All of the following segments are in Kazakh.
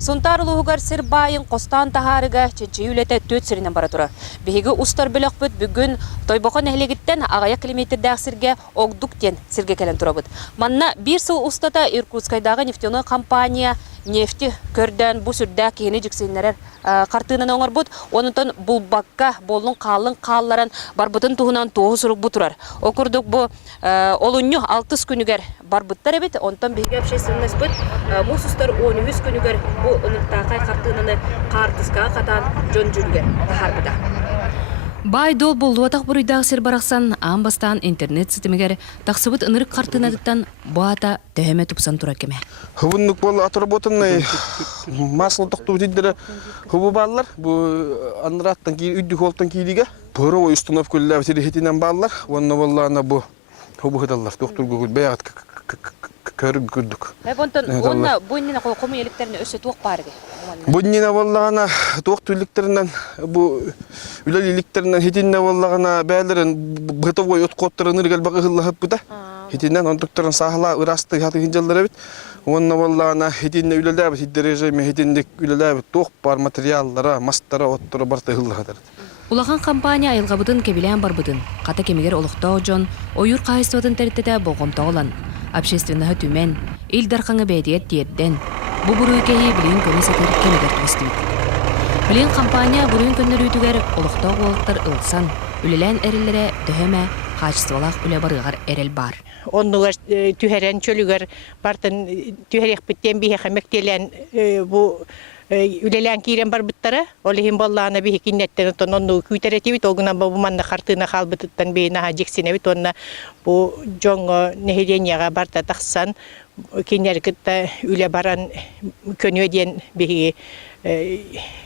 Сунтар улугар сир байын костан тахарыга чечиюлете төт сиринен бара тура. Биһиги устар бөлөкпүт бүгүн тойбокон эхлегиттен агая километрдәк сирге огдук тен сирге келен турабыт. Манна бир сыл устата Иркутскайдагы нефтяной компания нефти көрдөн бу сүрдә кийини жиксеннерер картынан оңорбут. Онутон булбакка болун калын калларын барбытын туһунан тоғы сурук бутурар. Окурдук бу олунню 6 күнүгер барбыттар эбит. Онтон биһиги общественность бут мусустар 13 күнүгер бу ыныктакай картынаны картыска катан жон жүргер тахарбыда. Бай дол болуатак буруйдаг сир бараксан амбастан интернет ситемигер таксыбыт ынырык картынадыттан буата төһөмө тупсан тура кеме. Хубунлук бол отработанный масло токту диддер хубу баллар бу анраттан ки үддү холтан килиге бөрө установка лавтери хетинен баллар онно боллана бу хубу хадаллар доктор гугул баят көргүдүк. Онна буйнина кому электерине өсө тук барыгы. Буйнина боллагана токтулуктеринен бу үлелиликтеринен хетинне боллагана бәлерин бытовой откоттырын иргел багы хыллахып бута. Хетинен ондукторун сахла ырасты хаты хинжаллар бит. Онна боллагана хетинне үлелебит хиддереже ме хетиндик үлелебит ток бар материаллара, мастара оттуру барты хыллахатыр. Улахан компания айылгабытын кебилен барбытын. Ката кемигер олуктоо жон, ойур кайыстыбытын теритете болгомтоолан. Общественного түмен, илдархаңы бәдиет диеттен. Бу буруйкеи билин комиссатыр кемигер туыстыбыт. Билин компания буруйн көннөр үтүгер олуктоо болуктар ылсан, үлелен эреллере төһөмө качестволак үле барыгар эрел бар. Оннугар түһәрен чөлүгөр бартын түһәрек биттен бихе хәмектелен бу үлелен кирен бар биттара олехин боллана бихе киннеттен онну күтәретибит огуна бу манна картына халбыттан бейна хажексинебит онна бу жоңго нехиренияга барта таксан кинеркетте үле баран көнөден бихе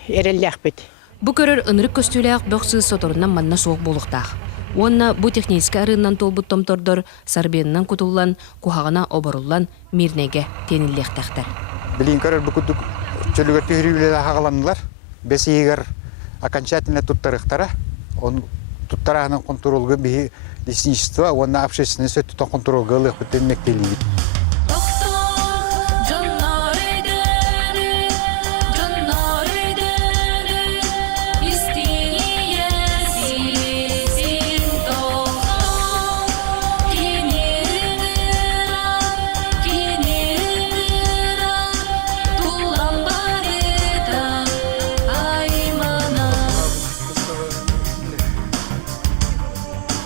эрелләхбит. Бу көрөр ынырык көстүләк бөксү соторунан манна соок болуктак. Онна бу технический арыннан толбут томтордор сарбеннан кутуллан кухагана оборуллан мирнеге тениллектактар. Билин көрөр букудук чөлүгөр түйрүлө хагаланылар. Бесигер окончательно туттарыктара. Он туттаранын контролгу би лесничество, онна общественность туттан контролга лык битенмектели.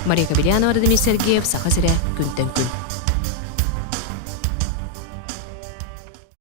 Мария Кабельянова, Радимир Сергеев, Сахасире, Күнтен күн.